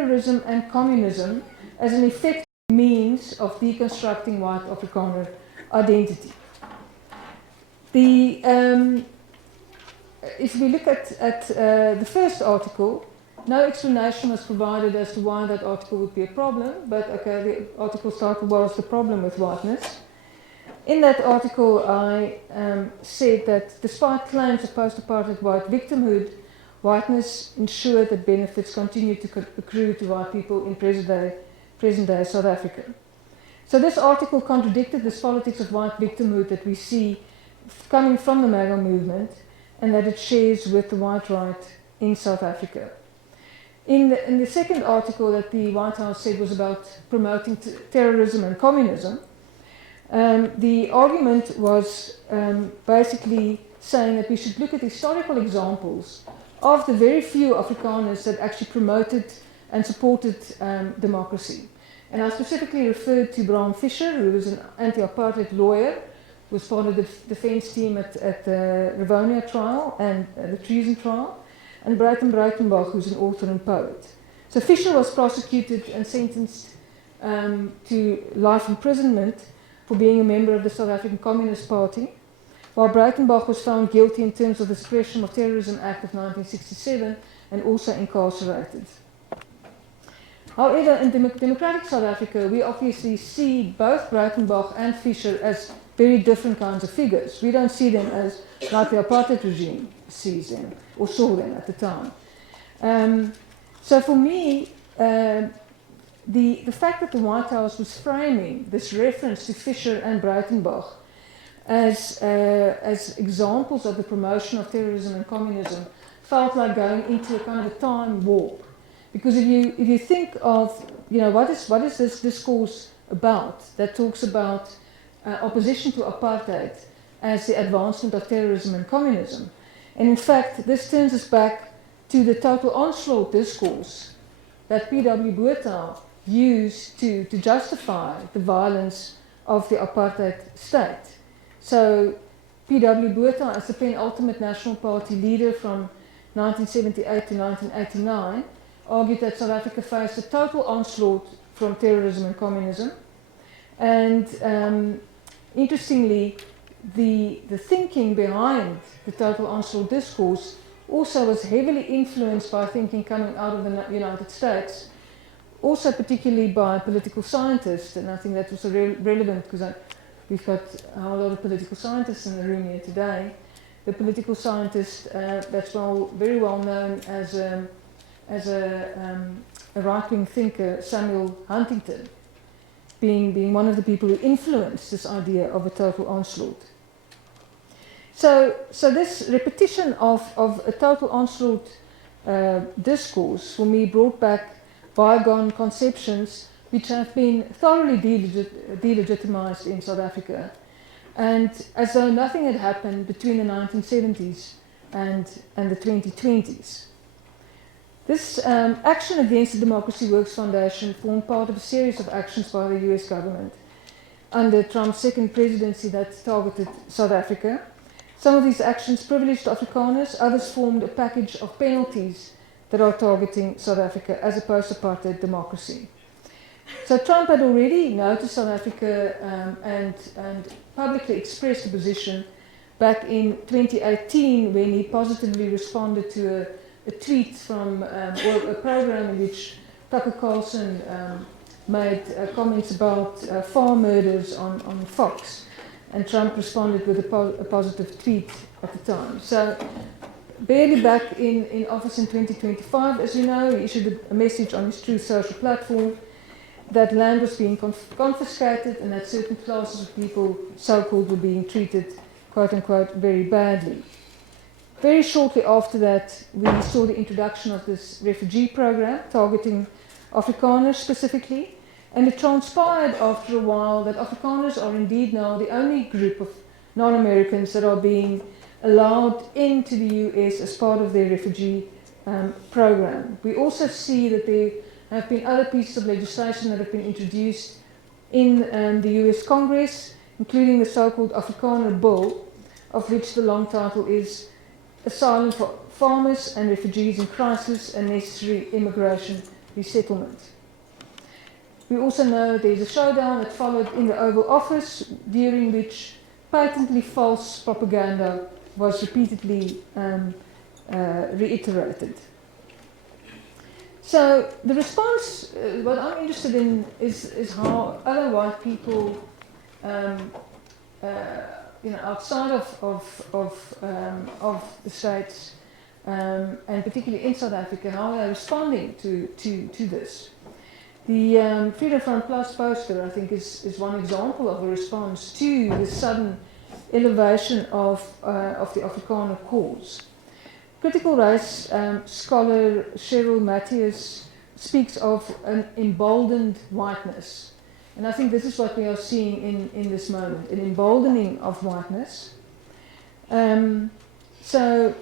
terrorism and communism as an effective means of deconstructing white Afrikaner identity. If we look at the first article, no explanation was provided as to why that article would be a problem, but okay, the article started, what was the problem with whiteness? In that article, I said that despite claims of post-apartheid white victimhood, whiteness ensured that benefits continued to accrue to white people in present-day South Africa. So this article contradicted this politics of white victimhood that we see coming from the MAGA movement and that it shares with the white right in South Africa. In the second article that the White House said was about promoting terrorism and communism, the argument was basically saying that we should look at historical examples of the very few Afrikaners that actually promoted and supported democracy. And I specifically referred to Bram Fischer, who was an anti-apartheid lawyer, who was part of the defense team at the Rivonia trial and the treason trial, and Bruiten Bruitenbach, who's an author and poet. So Fischer was prosecuted and sentenced to life imprisonment for being a member of the South African Communist Party, while Bruitenbach was found guilty in terms of the Suppression of Terrorism Act of 1967 and also incarcerated. However, in democratic South Africa, we obviously see both Bruitenbach and Fischer as very different kinds of figures. We don't see them as like the apartheid regime sees them or saw them at the time. So for me, the fact that the White House was framing this reference to Fischer and Bruitenbach as examples of the promotion of terrorism and communism felt like going into a kind of a time warp. Because if you think of, what is this discourse about that talks about opposition to apartheid as the advancement of terrorism and communism. And in fact, this turns us back to the total onslaught discourse that P.W. Botha used to justify the violence of the apartheid state. So P.W. Botha, as the penultimate National Party leader from 1978 to 1989, argued that South Africa faced a total onslaught from terrorism and communism. And interestingly, the thinking behind the total onslaught discourse also was heavily influenced by thinking coming out of the United States, also particularly by political scientists, and I think that was relevant because we've got a whole lot of political scientists in the room here today. The political scientist that's very well known as a right-wing thinker, Samuel Huntington, being one of the people who influenced this idea of a total onslaught. So this repetition of a total onslaught discourse, for me, brought back bygone conceptions which have been thoroughly delegitimized in South Africa, and as though nothing had happened between the 1970s and the 2020s. This action against the Democracy Works Foundation formed part of a series of actions by the US government under Trump's second presidency that targeted South Africa. Some of these actions privileged Afrikaners, others formed a package of penalties that are targeting South Africa as a post-apartheid democracy. So Trump had already noticed South Africa and publicly expressed a position back in 2018 when he positively responded to a tweet from or a program in which Tucker Carlson made comments about farm murders on Fox, and Trump responded with a positive tweet at the time. So barely back in office in 2025, as you know, he issued a message on his Truth Social platform that land was being confiscated and that certain classes of people, so-called, were being treated, quote-unquote, very badly. Very shortly after that, we saw the introduction of this refugee program targeting Afrikaners specifically, and it transpired after a while that Afrikaners are indeed now the only group of non-Americans that are being allowed into the US as part of their refugee program. We also see that there have been other pieces of legislation that have been introduced in the US Congress, including the so-called Afrikaner Bill, of which the long title is Asylum for Farmers and Refugees in Crisis and Necessary Immigration resettlement. We also know there's a showdown that followed in the Oval Office, during which patently false propaganda was repeatedly reiterated. So the response, what I'm interested in, is how other white people, outside of the States, and particularly in South Africa, how they're responding to this. The Freedom Front Plus poster, I think, is one example of a response to the sudden elevation of the Afrikaner cause. Critical race scholar Cheryl Matthews speaks of an emboldened whiteness. And I think this is what we are seeing in this moment, an emboldening of whiteness. So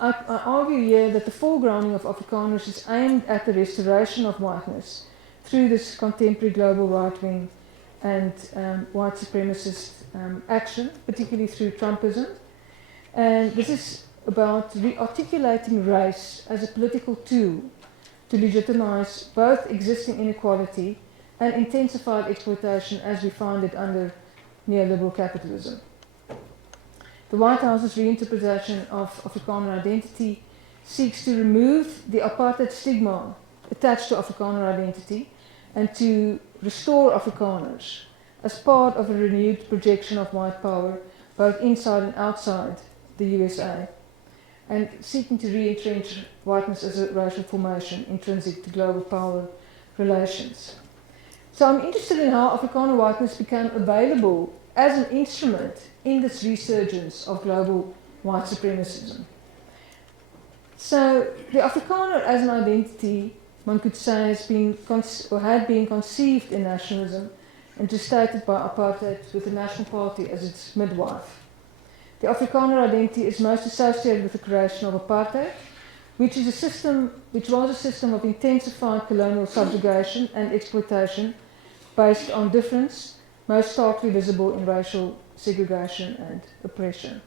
I argue here that the foregrounding of Afrikaners is aimed at the restoration of whiteness through this contemporary global right-wing and white supremacist action, particularly through Trumpism. And this is about re-articulating race as a political tool to legitimize both existing inequality and intensified exploitation as we find it under neoliberal capitalism. The White House's reinterpretation of Afrikaner identity seeks to remove the apartheid stigma attached to Afrikaner identity and to restore Afrikaners as part of a renewed projection of white power both inside and outside the USA, and seeking to re-entrench whiteness as a racial formation intrinsic to global power relations. So I'm interested in how Afrikaner whiteness became available as an instrument in this resurgence of global white supremacism. So the Afrikaner as an identity, one could say, has been had been conceived in nationalism and gestated by apartheid, with the National Party as its midwife. The Afrikaner identity is most associated with the creation of apartheid, which was a system of intensified colonial subjugation and exploitation based on difference, most starkly visible in racial segregation and oppression.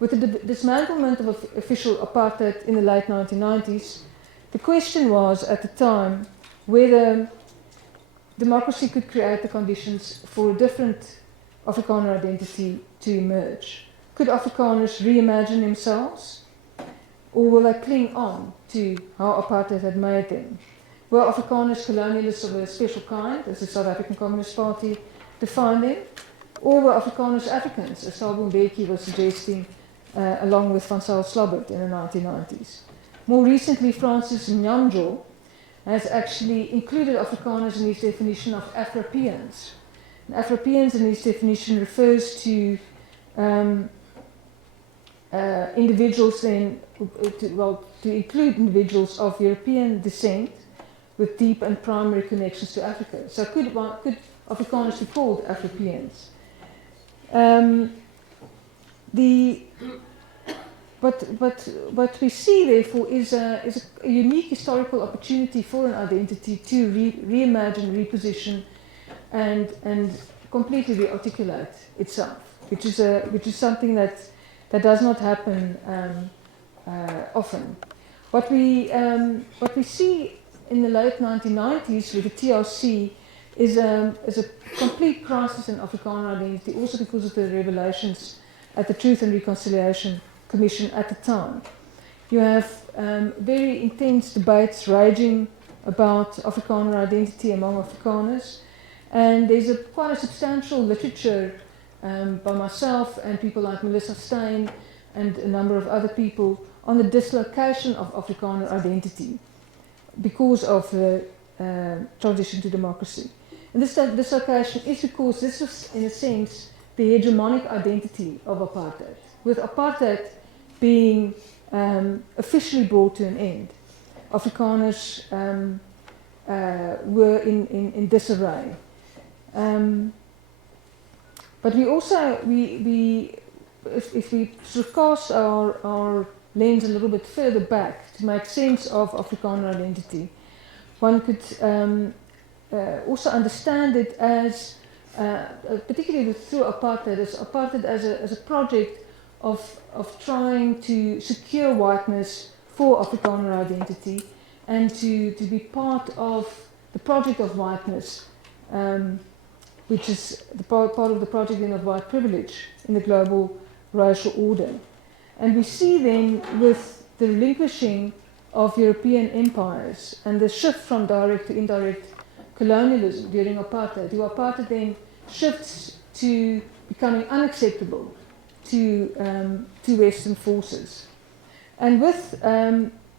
With the dismantlement of official apartheid in the late 1990s, the question was at the time whether democracy could create the conditions for a different Afrikaner identity to emerge. Could Afrikaners reimagine themselves, or will they cling on to how apartheid had made them? Were Afrikaners colonialists of a special kind, as the South African Communist Party defined them, or were Afrikaners Africans, as Thabo Mbeki was suggesting, along with Van Zyl Slabbert in the 1990s? More recently, Francis Nyanjo has actually included Afrikaners in his definition of Afropeans. And Afropeans in his definition refers to individuals to include individuals of European descent with deep and primary connections to Africa. So could Afrikaners be called Afropeans? What we see, therefore, is a unique historical opportunity for an identity to reimagine, reposition, and completely rearticulate itself, which is something that does not happen often. What we see in the late 1990s with the TRC is a complete crisis in Afrikaner identity, also because of the revelations at the Truth and Reconciliation Commission at the time. You have very intense debates raging about Afrikaner identity among Afrikaners, and there's quite a substantial literature by myself and people like Melissa Stein and a number of other people on the dislocation of Afrikaner identity because of the transition to democracy. And this dislocation is because this was, in a sense, the hegemonic identity of apartheid, with apartheid being officially brought to an end. Afrikaners were in disarray. But we also, if we sort of cast our lens a little bit further back to make sense of Afrikaner identity, one could also understand it as, particularly through apartheid, as a project of trying to secure whiteness for Afrikaner identity and to be part of the project of whiteness, which is the part of the project of white privilege in the global racial order. And we see then with the relinquishing of European empires and the shift from direct to indirect colonialism during apartheid, the apartheid then shifts to becoming unacceptable to Western forces. And with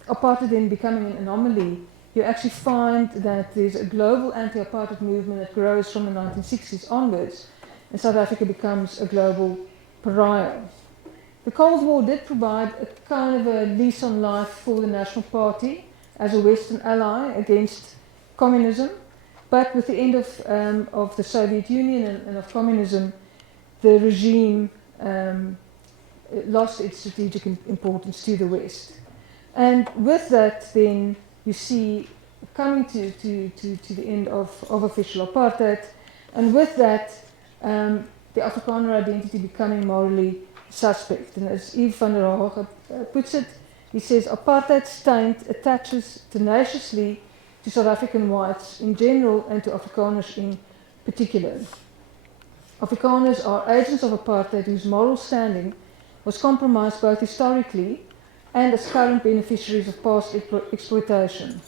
apartheid then becoming an anomaly, you actually find that there's a global anti-apartheid movement that grows from the 1960s onwards, and South Africa becomes a global pariah. The Cold War did provide a kind of a lease on life for the National Party as a Western ally against communism, but with the end of the Soviet Union and of communism, the regime lost its strategic importance to the West. And with that, then, you see coming to the end of official apartheid, and with that, the Afrikaner identity becoming morally suspect. And as Yves van der Haag puts it, he says, apartheid's taint attaches tenaciously to South African whites in general and to Afrikaners in particular. Afrikaners are agents of apartheid whose moral standing was compromised both historically and as current beneficiaries of past exploitation.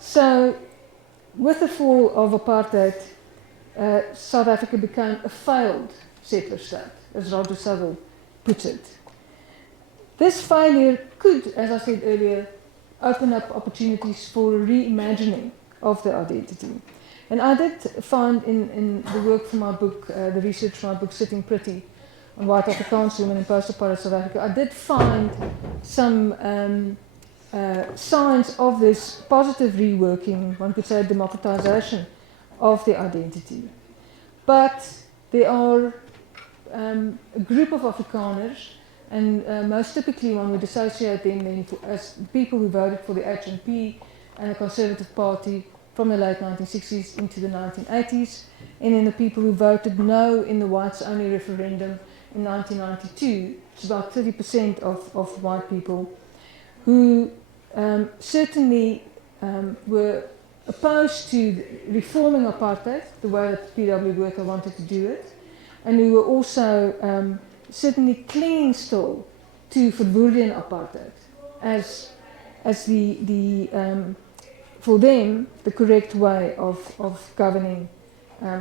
So, with the fall of apartheid, South Africa became a failed settler state, as Roger Saville puts it. This failure could, as I said earlier, open up opportunities for a reimagining of the identity. And I did find in the work for my book, the research for my book, Sitting Pretty, on white Afrikaans women in post-apartheid South Africa, I did find some signs of this positive reworking, one could say democratization of the identity. But there are a group of Afrikaners, and most typically one would associate them then as people who voted for the HNP and the Conservative Party from the late 1960s into the 1980s, and then the people who voted no in the whites-only referendum in 1992, it's about 30% of white people, who certainly were opposed to reforming apartheid the way that P.W. Botha wanted to do it, and who were also certainly clinging still to Verwoerdian apartheid as the for them the correct way of governing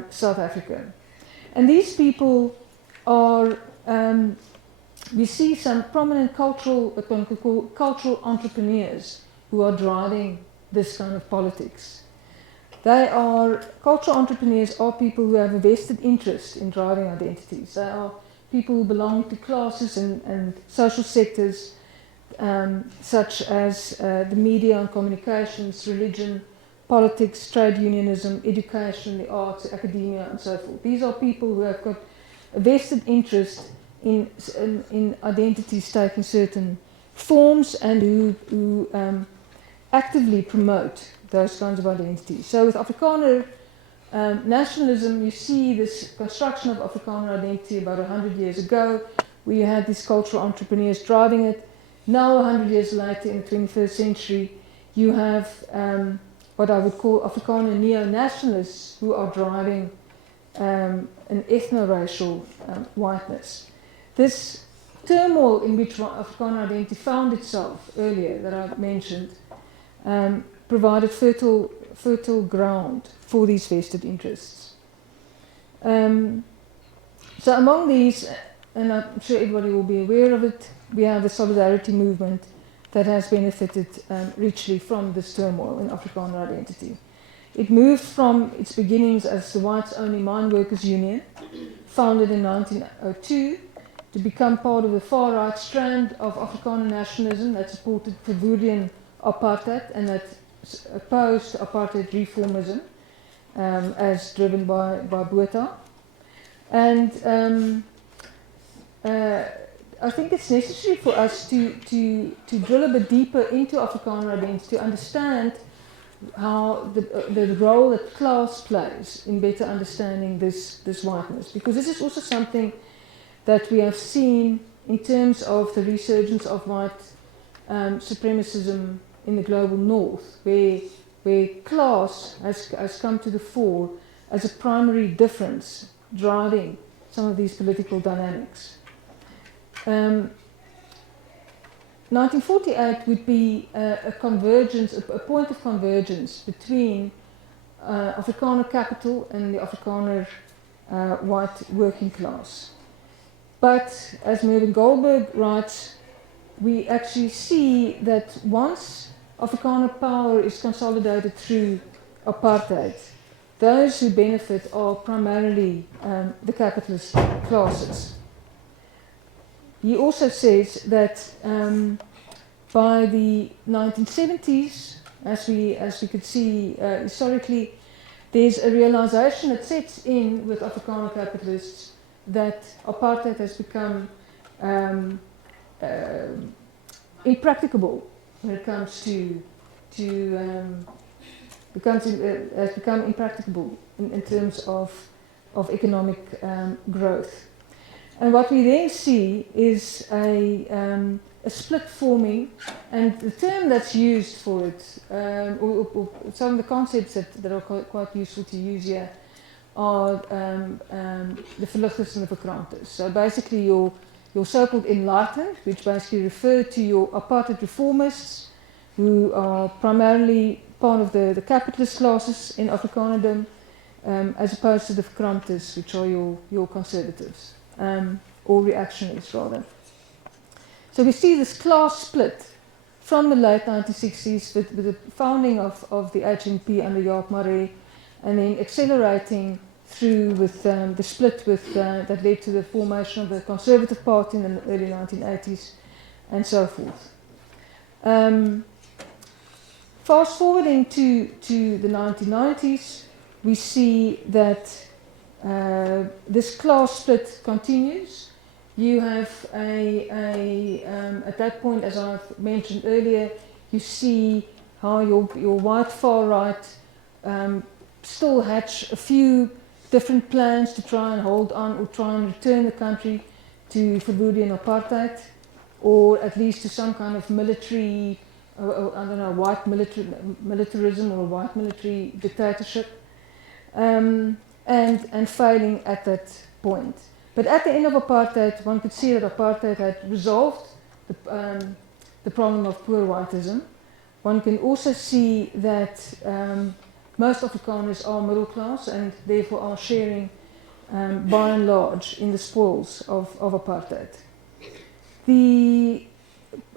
South Africa. And these people are, we see some prominent cultural, what one could call cultural entrepreneurs who are driving this kind of politics. They are, cultural entrepreneurs are people who have a vested interest in driving identities. They are people who belong to classes and social sectors such as the media and communications, religion, politics, trade unionism, education, the arts, academia, and so forth. These are people who have got a vested interest in identities taking certain forms and who actively promote those kinds of identities. So with Afrikaner nationalism, you see this construction of Afrikaner identity about 100 years ago, where you had these cultural entrepreneurs driving it. Now, 100 years later, in the 21st century, you have what I would call Afrikaner neo-nationalists who are driving an ethno-racial whiteness. This turmoil in which Afrikaner identity found itself earlier, that I mentioned, provided fertile ground for these vested interests. So among these, and I'm sure everybody will be aware of it, we have the solidarity movement that has benefited richly from this turmoil in Afrikaner identity. It moved from its beginnings as the whites-only mine workers union, founded in 1902, to become part of the far-right strand of Afrikaner nationalism that supported Verwoerdian apartheid and that opposed apartheid reformism as driven by Botha. And I think it's necessary for us to drill a bit deeper into Afrikaner identity to understand how the role that class plays in better understanding this whiteness. Because this is also something that we have seen in terms of the resurgence of white supremacism in the global north, where class has come to the fore as a primary difference driving some of these political dynamics. 1948 would be a convergence, a point of convergence between Afrikaner capital and the Afrikaner white working class. But as Mervyn Goldberg writes, we actually see that once Afrikaner power is consolidated through apartheid, those who benefit are primarily the capitalist classes. He also says that by the 1970s, as we could see historically, there's a realization that sets in with Afrikaner capitalists that apartheid has become impracticable when it comes has become impracticable in terms of economic growth. And what we then see is a split forming, and the term that's used for it, or some of the concepts that are quite useful to use here, are the verligters and the verkranters. So basically your so-called enlightened, which basically refer to your apartheid reformists, who are primarily part of the capitalist classes in Afrikanerdom, as opposed to the verkranters, which are your conservatives. Or reactionaries rather. So we see this class split from the late 1960s with the founding of the HNP under Jaap Marais, and then accelerating through with the split that led to the formation of the Conservative Party in the early 1980s, and so forth. Fast forwarding to the 1990s, we see that this class split continues. You have at that point, as I've mentioned earlier, you see how your white far right still hatch a few different plans to try and hold on or try and return the country to Verwoerdian apartheid, or at least to some kind of military, I don't know, white militarism or white military dictatorship, and failing at that point. But at the end of apartheid, one could see that apartheid had resolved the problem of poor whiteism. One can also see that most Afrikaners are middle class and therefore are sharing, by and large, in the spoils of apartheid.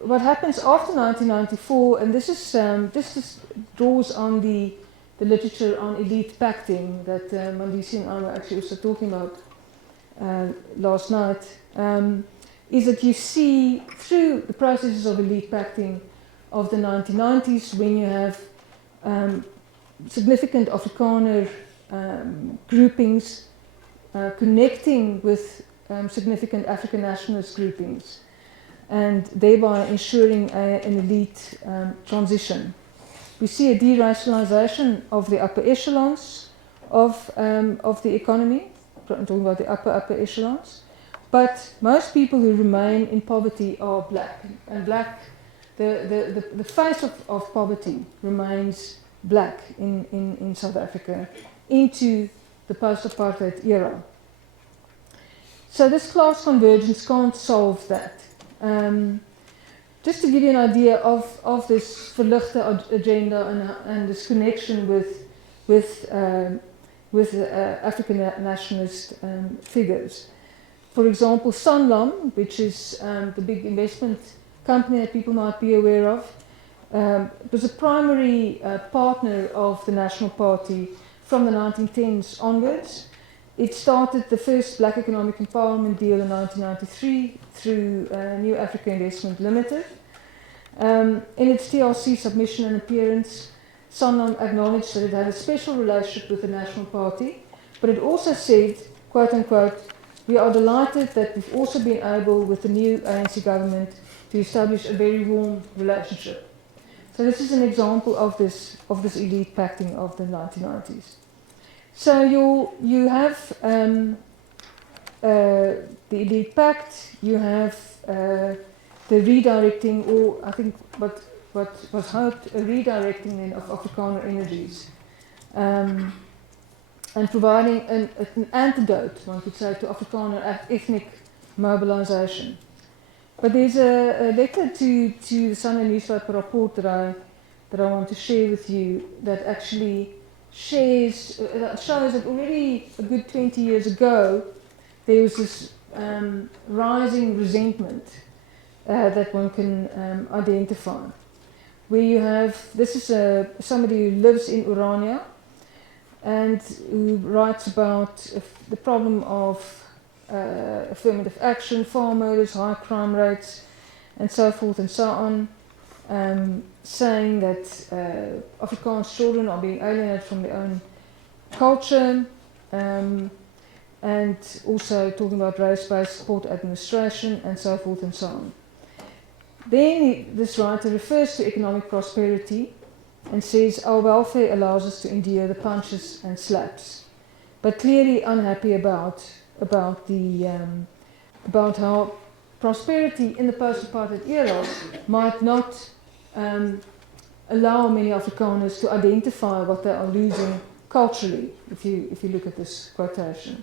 What happens after 1994, and this just draws on the literature on elite pacting that Mandisi and I were actually also talking about last night, is that you see through the processes of elite pacting of the 1990s, when you have significant Afrikaner groupings connecting with significant African nationalist groupings, and thereby ensuring an elite transition. We see a deracialization of the upper echelons of the economy. I'm talking about the upper echelons, but most people who remain in poverty are black, and black, the face of poverty remains black in South Africa into the post-apartheid era. So this class convergence can't solve that. Just to give you an idea of this verlichte agenda and this connection with African nationalist figures. For example, Sanlam, which is the big investment company that people might be aware of, was a primary partner of the National Party from the 1910s onwards. It started the first black economic empowerment deal in 1993 through New Africa Investment Limited. In its TRC submission and appearance, Sanlam acknowledged that it had a special relationship with the National Party, but it also said, quote unquote, "We are delighted that we've also been able with the new ANC government to establish a very warm relationship." So this is an example of this elite pacting of the 1990s. So you have the elite pact, you have the redirecting, or I think what what was hoped a redirecting then of Afrikaner energies, and providing an antidote, one could say, to Afrikaner ethnic mobilization. But there's a letter to the Sunday newspaper report that I want to share with you that actually shows that already a good 20 years ago there was this rising resentment that one can identify. Where you have, this is somebody who lives in Orania and who writes about the problem of affirmative action, farm murders, high crime rates, and so forth and so on, saying that Afrikaans children are being alienated from their own culture, and also talking about race-based support administration, and so forth and so on. Then this writer refers to economic prosperity and says our welfare allows us to endure the punches and slaps, but clearly unhappy about how prosperity in the post-apartheid era might not allow many Afrikaners to identify what they are losing culturally, if you look at this quotation.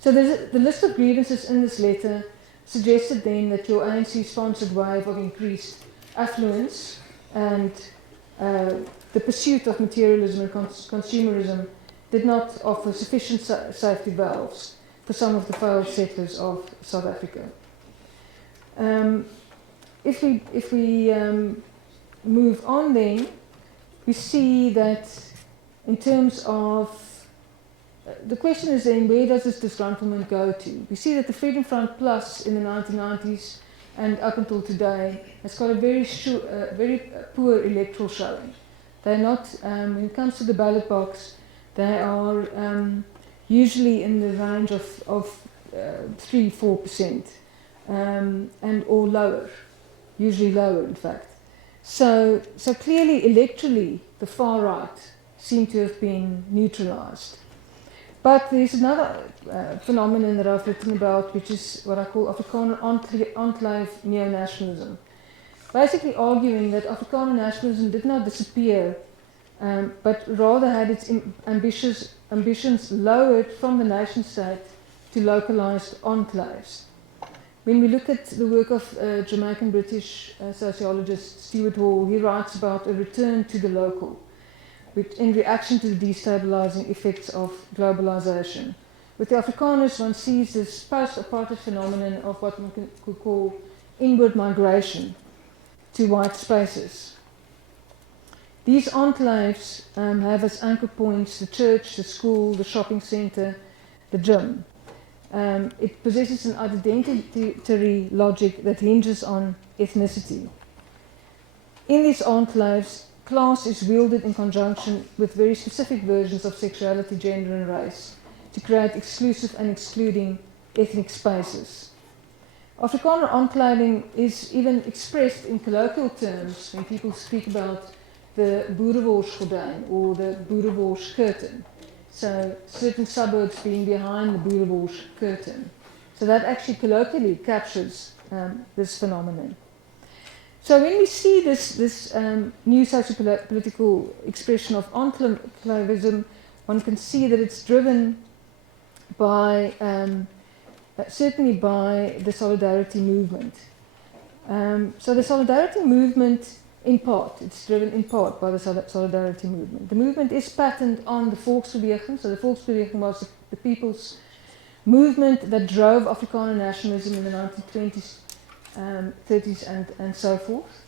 So the list of grievances in this letter suggested then that your ANC-sponsored wave of increased affluence and the pursuit of materialism and consumerism did not offer sufficient safety valves for some of the failed settlers of South Africa. If we move on then, we see that in terms of the question is then, where does this disgruntlement go to? We see that the Freedom Front Plus in the 1990s and up until today has got a very poor electoral showing. They're not, when it comes to the ballot box, they are usually in the range of 3-4%, and or lower, usually lower in fact. So clearly electorally the far right seem to have been neutralized. But there's another phenomenon that I've written about, which is what I call Afrikaner enclave neo-nationalism. Basically arguing that Afrikaner nationalism did not disappear, but rather had its ambitions lowered from the nation state to localized enclaves. When we look at the work of Jamaican British sociologist Stuart Hall, he writes about a return to the local, which in reaction to the destabilizing effects of globalization. With the Afrikaners, one sees this post-apartheid phenomenon of what one could call inward migration to white spaces. These enclaves have as anchor points the church, the school, the shopping center, the gym. It possesses an identitary logic that hinges on ethnicity. In these enclaves, class is wielded in conjunction with very specific versions of sexuality, gender and race to create exclusive and excluding ethnic spaces. Afrikaner enclaving is even expressed in colloquial terms when people speak about the Boereworsgordijn or the Boerewors curtain. So certain suburbs being behind the Boerewors curtain. So that actually colloquially captures this phenomenon. So when we see this new socio-political expression of enclavism, one can see that it's driven by, certainly by the solidarity movement. So the solidarity movement, in part, it's driven in part by the solidarity movement. The movement is patterned on the Volksbeweging. So the Volksbeweging was the people's movement that drove Afrikaner nationalism in the 1920s. 30s and so forth.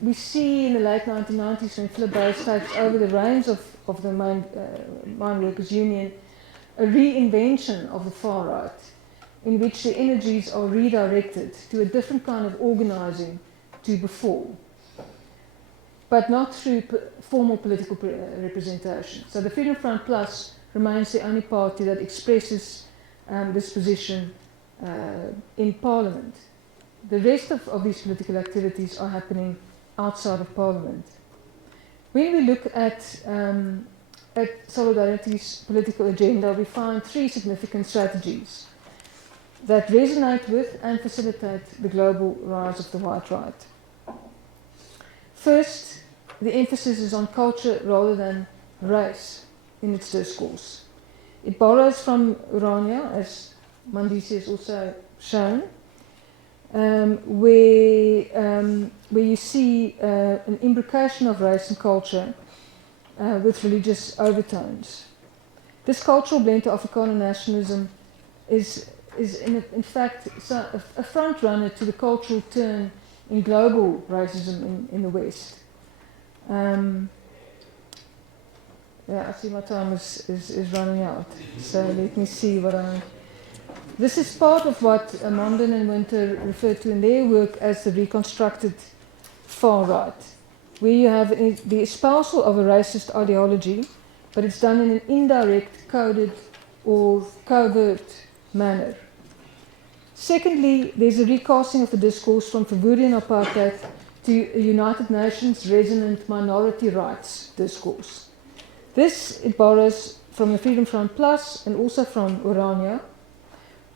We see in the late 1990s when Philip Buys takes over the reins of the Mine Workers Union, a reinvention of the far right in which the energies are redirected to a different kind of organizing to before, but not through formal political representation. So the Freedom Front Plus remains the only party that expresses this position in Parliament. The rest of these political activities are happening outside of Parliament. When we look at Solidarity's political agenda, we find three significant strategies. that resonate with and facilitate the global rise of the white right. First, the emphasis is on culture rather than race in its discourse. It borrows from Urania, as Mandisi has also shown, where you see an imbrication of race and culture with religious overtones. This cultural blend to Afrikaner nationalism is in fact a front runner to the cultural turn in global racism in the West. Yeah, I see my time is running out, so let me see what I... This is part of what Mondin and Winter refer to in their work as the reconstructed far right, where you have the espousal of a racist ideology, but it's done in an indirect, coded or covert manner. Secondly, there's a recasting of the discourse from Verwoerdian apartheid to a United Nations resonant minority rights discourse. This it borrows from the Freedom Front Plus and also from Urania,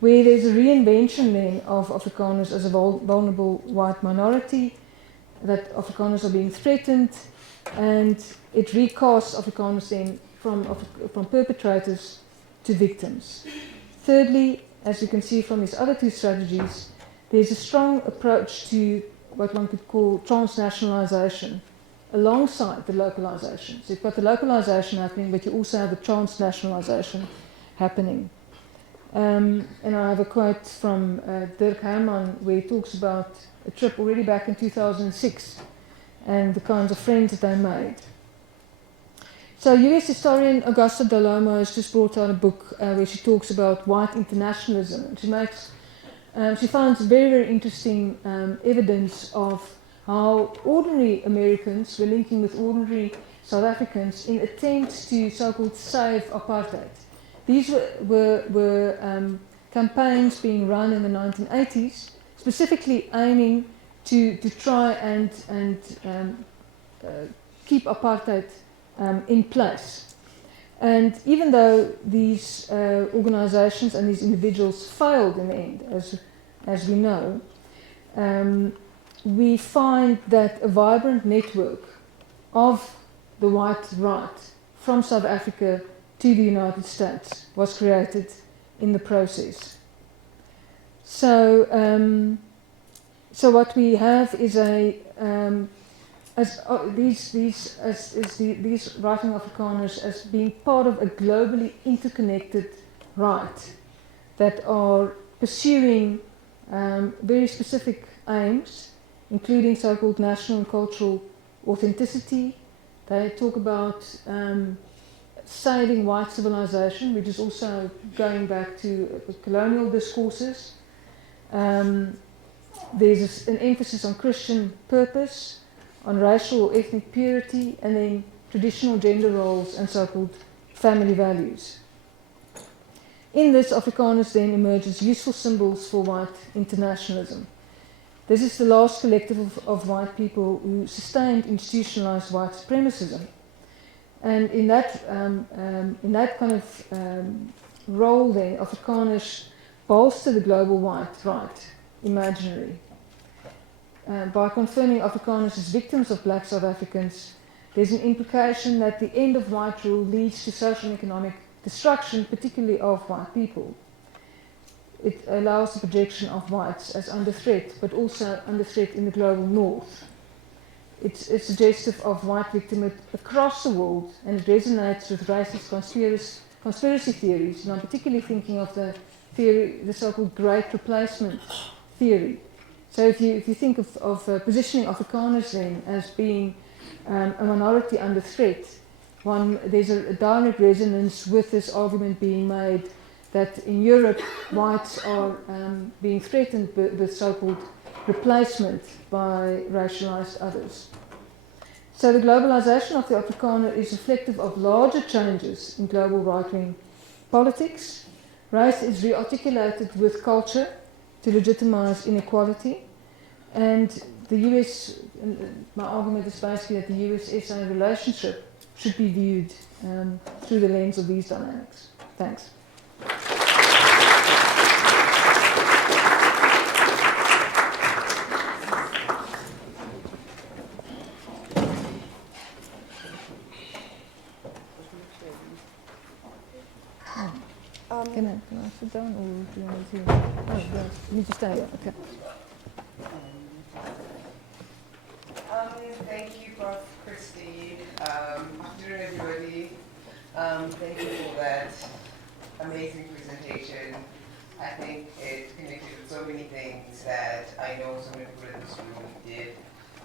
where there's a reinvention then of Afrikaners as a vulnerable white minority, that Afrikaners are being threatened, and it recasts Afrikaners then from perpetrators to victims. Thirdly, as you can see from these other two strategies, there's a strong approach to what one could call transnationalization alongside the localization. So you've got the localization happening, but you also have the transnationalization happening. And I have a quote from Dirk Herman where he talks about a trip already back in 2006 and the kinds of friends that they made. So US historian Augusta Dalomo has just brought out a book where she talks about white internationalism. She finds very, very interesting evidence of how ordinary Americans were linking with ordinary South Africans in attempts to so-called save apartheid. These were campaigns being run in the 1980s, specifically aiming to try and keep apartheid in place. And even though these organizations and these individuals failed in the end, as we know, we find that a vibrant network of the white right from South Africa to the United States was created in the process. So what we have is these writing Afrikaners as being part of a globally interconnected right that are pursuing very specific aims, including so-called national and cultural authenticity. They talk about saving white civilization, which is also going back to colonial discourses. There's an emphasis on Christian purpose, on racial or ethnic purity, and then traditional gender roles and so-called family values. In this, Afrikaners then emerge as useful symbols for white internationalism. This is the last collective of white people who sustained institutionalized white supremacism. And in that kind of role then, Afrikaners bolster the global white right imaginary. By confirming Afrikaners as victims of black South Africans, there's an implication that the end of white rule leads to social and economic destruction, particularly of white people. It allows the projection of whites as under threat, but also under threat in the global north. It's suggestive of white victimhood across the world, and it resonates with racist conspiracy theories. And I'm particularly thinking of the theory, the so-called Great Replacement theory. So if you think of positioning Afrikaners then as being a minority under threat, there's a direct resonance with this argument being made that in Europe whites are being threatened with so-called replacement by racialized others. So the globalization of the Afrikaner is reflective of larger changes in global right-wing politics. Race is rearticulated with culture to legitimize inequality. And the US, my argument is basically that the US-SA relationship should be viewed through the lens of these dynamics. Thanks. Can I sit down or do you want to? Oh, yes. You need to stay. Okay. Thank you, Prof. Christie. Afternoon, everybody. Thank you for that amazing presentation. I think it connected with so many things that I know so many people in this room did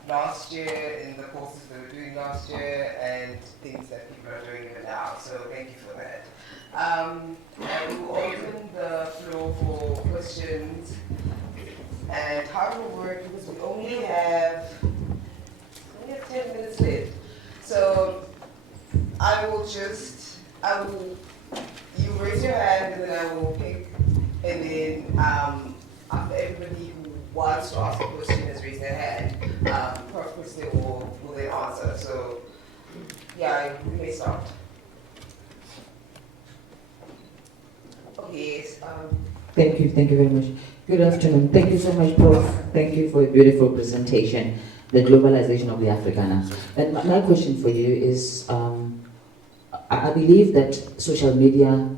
last year in the courses they were doing last year and things that people are doing even now. So thank you for that. I will open the floor for questions. And how it will work, because we only have 10 minutes left. So you raise your hand and then I will pick, and then after everybody who wants to ask a question has raised their hand, Prof. Christie will then answer. So yeah, we may start. Okay, yes. Thank you very much. Good afternoon. Thank you so much, Prof. Thank you for a beautiful presentation, the globalization of the Africana. And my question for you is, I believe that social media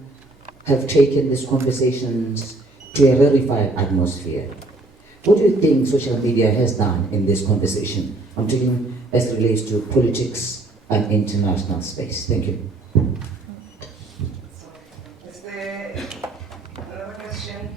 have taken these conversations to a rarefied atmosphere. What do you think social media has done in this conversation? I'm talking as it relates to politics and international space. Thank you. Is there another question?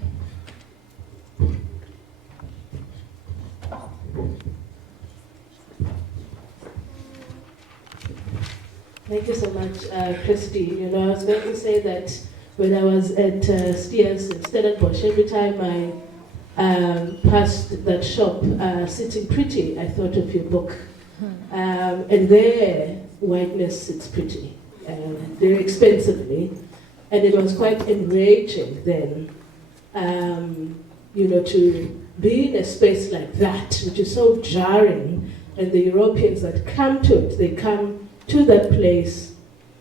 Thank you so much, Christy. You know, I was going to say that when I was at Steers in Stellenbosch, every time I passed that shop, Sitting Pretty, I thought of your book. And there, whiteness sits pretty, very expensively. And it was quite enraging then, you know, to be in a space like that, which is so jarring. And the Europeans that come to it, they come to that place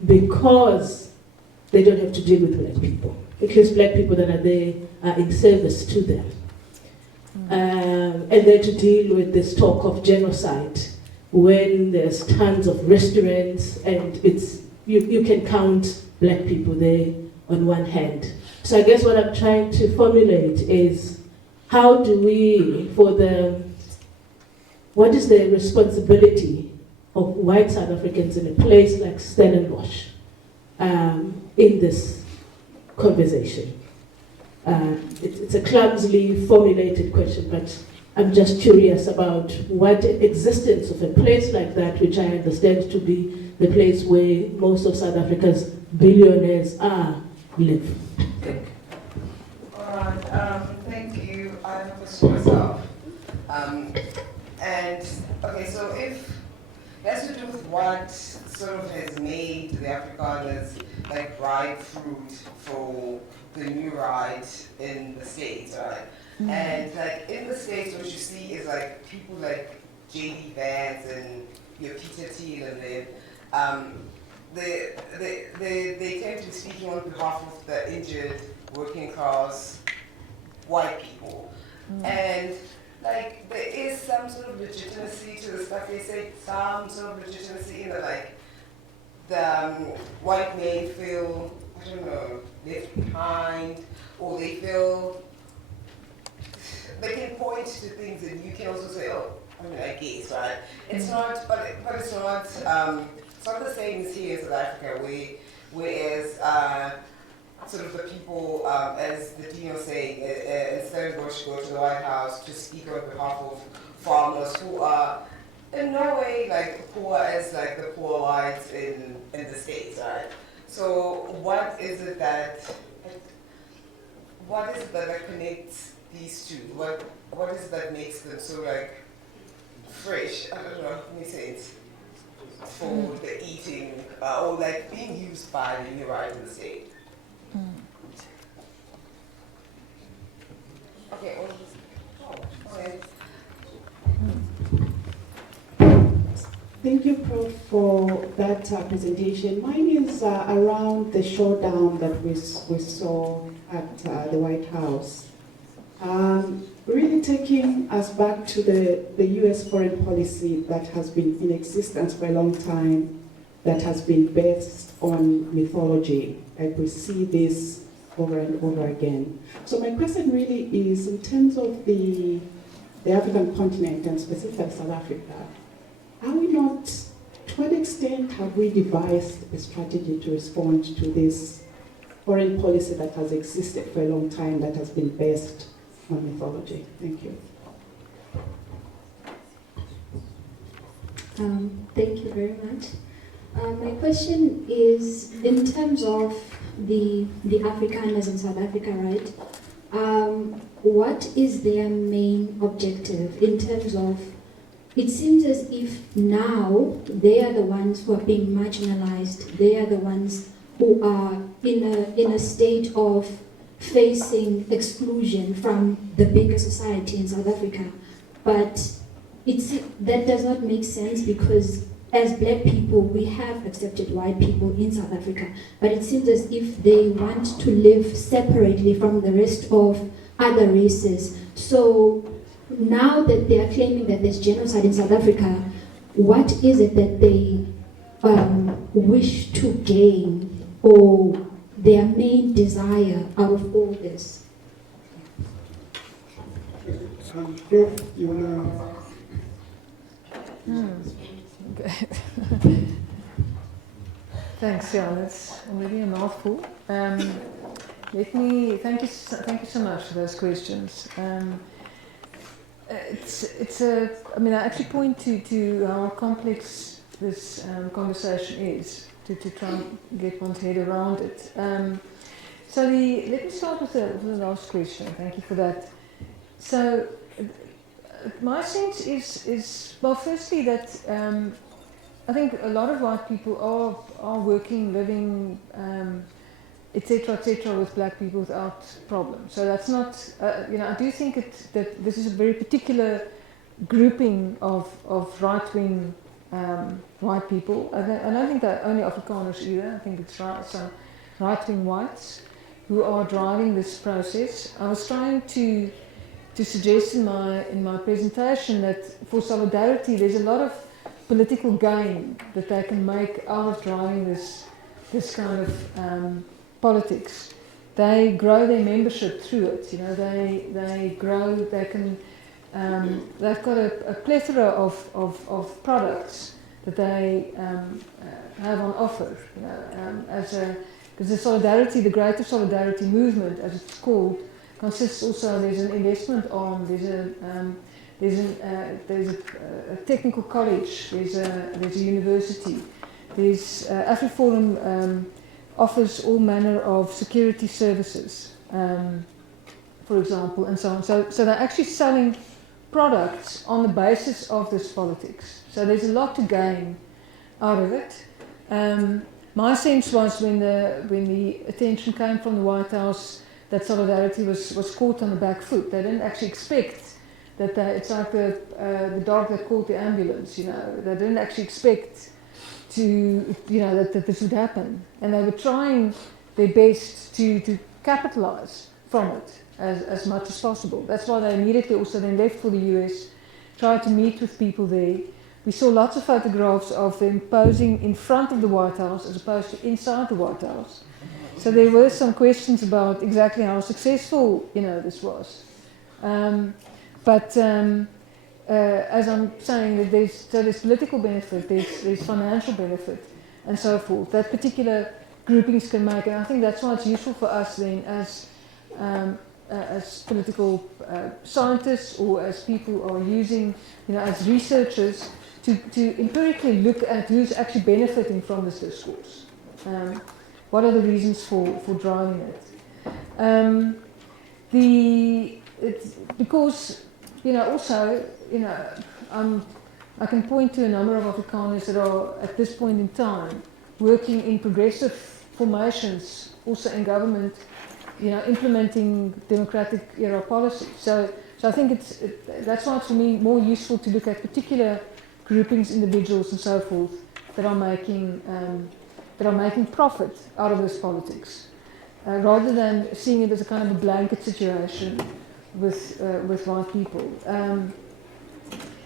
because they don't have to deal with black people, because black people that are there are in service to them. And then to deal with this talk of genocide when there's tons of restaurants and it's you can count black people there on one hand. So I guess what I'm trying to formulate is, how do we, what is the responsibility of white South Africans in a place like Stellenbosch in this conversation? It's a clumsily formulated question, but I'm just curious about what existence of a place like that, which I understand to be the place where most of South Africa's billionaires live. All right, thank you. I have a question myself. Okay, so if it has to do with what sort of has made the Afrikaners like ripe fruit for the new right in the States, right? Mm-hmm. And like in the States, what you see is like people like J.D. Vance and Peter Thiel, and they tend to be speaking on behalf of the injured working class white people. Mm-hmm. And like there is some sort of legitimacy to the stuff they say, some sort of legitimacy in the white men feel, I don't know, left behind, or they feel they can point to things and you can also say, oh, I mean, I guess, right? It's not, but it's not the same as here in South Africa, whereas sort of the people, as the dean was saying, in Stellenbosch go to the White House to speak on behalf of farmers who are in no way like poor as like the poor whites in the States, right? So what is it that connects these two? What is it that makes them so like fresh? I don't know, makes sense for the eating or like being used by the new right in the state. Okay. Okay. Thank you, Prof, for that presentation. Mine is around the showdown that we saw at the White House. Really taking us back to the US foreign policy that has been in existence for a long time, that has been based on mythology. Like we see this over and over again. So my question really is, in terms of the African continent and specifically South Africa, are we not, to what extent have we devised a strategy to respond to this foreign policy that has existed for a long time, that has been based on mythology? Thank you. Thank you very much. My question is, in terms of the Afrikaners in South Africa, right? What is their main objective in terms of? It seems as if now they are the ones who are being marginalized. They are the ones who are in a state of facing exclusion from the bigger society in South Africa, but that does not make sense, because as black people, we have accepted white people in South Africa, but it seems as if they want to live separately from the rest of other races. So now that they are claiming that there's genocide in South Africa, what is it that they wish to gain, or their main desire out of all this? Prof, you wanna? Okay. Thanks. Yeah, that's already a mouthful. Thank you so much for those questions. I mean, I actually point to how complex this conversation is to try and get one's head around it. Let me start with the last question. Thank you for that. So, my sense is well, firstly that I think a lot of white people are working, living, etc., with black people without problem. So that's not, I do think that this is a very particular grouping of right-wing white people. I don't think they're only Afrikaners either. I think it's some right-wing whites who are driving this process. I was trying to suggest in my presentation that for Solidarity there's a lot of political gain that they can make out of driving this kind of politics. They grow their membership through it. They grow. They can. They've got a plethora of products that they have on offer. Because the Solidarity, the Greater Solidarity Movement, as it's called, consists also. There's an investment arm. There's a technical college. There's a university. There's AfriForum offers all manner of security services, for example, and so on. So they're actually selling products on the basis of this politics. So there's a lot to gain out of it. My sense was when the attention came from the White House that Solidarity was caught on the back foot. They didn't actually expect that it's like the dog that called the ambulance. They didn't actually expect that this would happen, and they were trying their best to capitalize from it as much as possible. That's why they immediately also then left for the US, tried to meet with people there. We saw lots of photographs of them posing in front of the White House as opposed to inside the White House. So there were some questions about exactly how successful this was. As I'm saying, that there's political benefit, there's financial benefit, and so forth. That particular groupings can make, and I think that's why it's useful for us then, as political scientists or as people who are using, as researchers, to empirically look at who's actually benefiting from this discourse. What are the reasons for driving it? Because I can point to a number of Afrikaners that are at this point in time working in progressive formations, also in government, implementing democratic era policies. So I think that's why it's for me more useful to look at particular groupings, individuals, and so forth that are making profit out of this politics, rather than seeing it as a kind of a blanket situation with white people.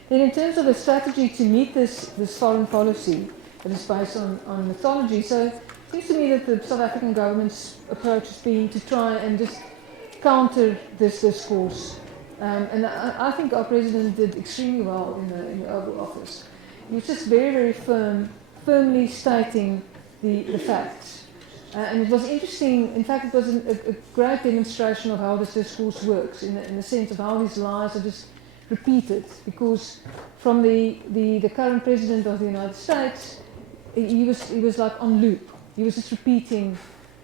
Then in terms of a strategy to meet this foreign policy that is based on mythology, so seems to me that the South African government's approach has been to try and just counter this discourse. And I think our president did extremely well in the Oval Office. He was just very, very firmly stating the facts. And it was interesting, in fact, it was a great demonstration of how this discourse works, in the sense of how these lies are just repeated. Because from the current president of the United States, he was like on loop. He was just repeating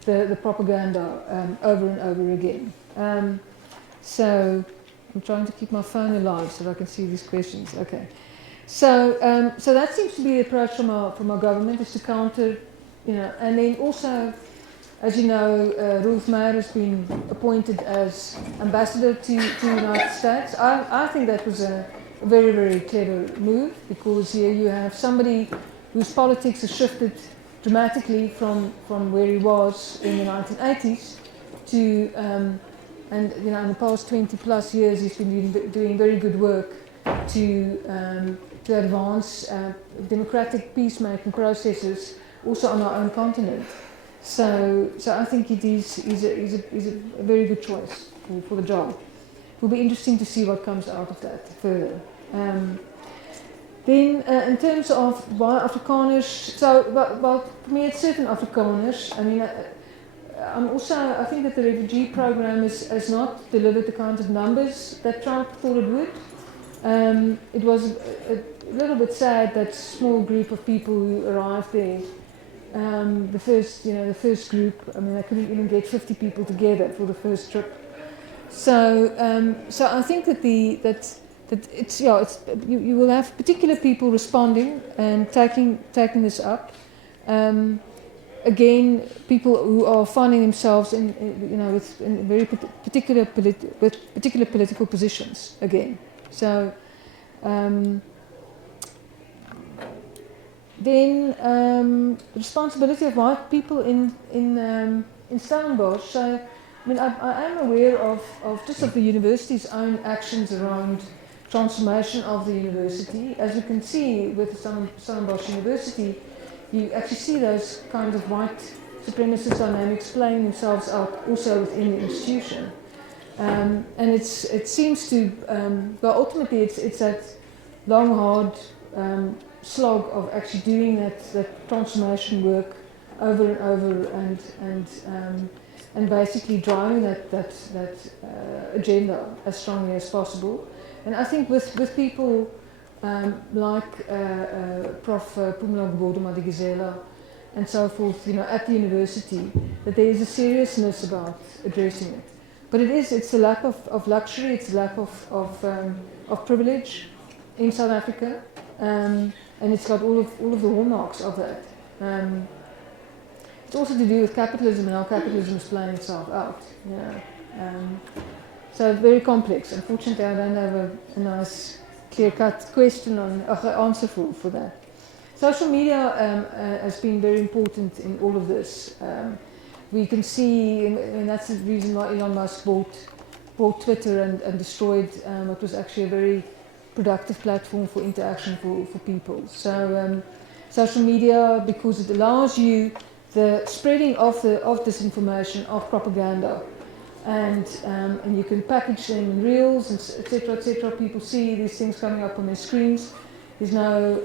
the propaganda over and over again. So I'm trying to keep my phone alive so that I can see these questions. Okay. So that seems to be the approach from our government, is to counter, and then also, as you know, Ruth Meyer has been appointed as ambassador to the United States. I think that was a very, very clever move, because here you have somebody whose politics has shifted dramatically from where he was in the 1980s to, and in the past 20 plus years he's been doing very good work to advance democratic peacemaking processes also on our own continent. So I think he's a very good choice for the job. It will be interesting to see what comes out of that further. Then in terms of why Afrikaners, so well, for me it's certain Afrikaners. I mean, I think that the refugee program has not delivered the kind of numbers that Trump thought it would. It was a little bit sad, that small group of people who arrived there. The first group, I mean, I couldn't even get 50 people together for the first trip. So I think that you will have particular people responding and taking this up. Again, people who are finding themselves in very particular political positions. Again, so. Then responsibility of white people in Stellenbosch. So, I mean, I am aware of the university's own actions around transformation of the university. As you can see with Stellenbosch University, you actually see those kinds of white supremacist dynamics playing themselves out also within the institution. And it seems to, ultimately it's that long, hard slog of actually doing that transformation work over and over and basically driving that agenda as strongly as possible. And I think with people like Prof. Pumla Gbodo-Madikizela and so forth, at the university, that there is a seriousness about addressing it. But it's a lack of luxury, it's a lack of privilege in South Africa, and it's got all of the hallmarks of that. It's also to do with capitalism and how capitalism is playing itself out. So it's very complex. Unfortunately, I don't have a nice, clear-cut answer for that. Social media has been very important in all of this. We can see, and that's the reason why Elon Musk bought Twitter and destroyed what was actually a very productive platform for interaction for people. So social media, because it allows you the spreading of disinformation, of propaganda, and you can package them in reels, etc., etc. People see these things coming up on their screens. There's no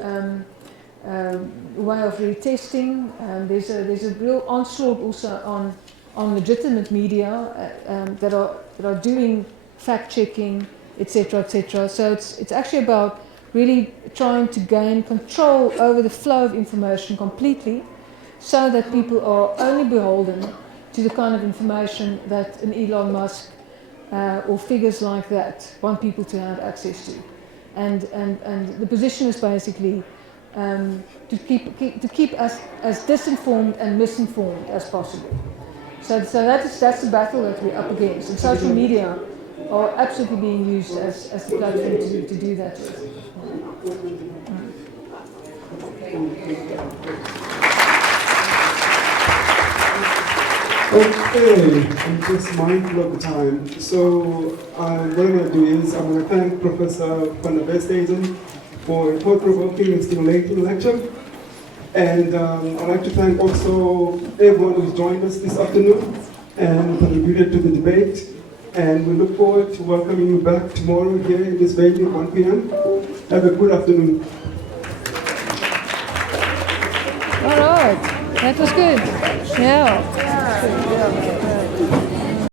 way of retesting. There's a real onslaught also on legitimate media that are doing fact checking, etc., etc. So it's actually about really trying to gain control over the flow of information completely, so that people are only beholden to the kind of information that an Elon Musk or figures like that want people to have access to. And the position is basically to keep us as disinformed and misinformed as possible. So that's the battle that we're up against. And social media are absolutely being used as the platform to do that with. Okay, I'm just mindful of the time. So what I'm going to do is I'm going to thank Professor van der Westhuizen for a thought-provoking and stimulating lecture. And I'd like to thank also everyone who's joined us this afternoon and contributed to the debate. And we look forward to welcoming you back tomorrow here in this venue at 1 p.m. Have a good afternoon. All right, that was good. Yeah.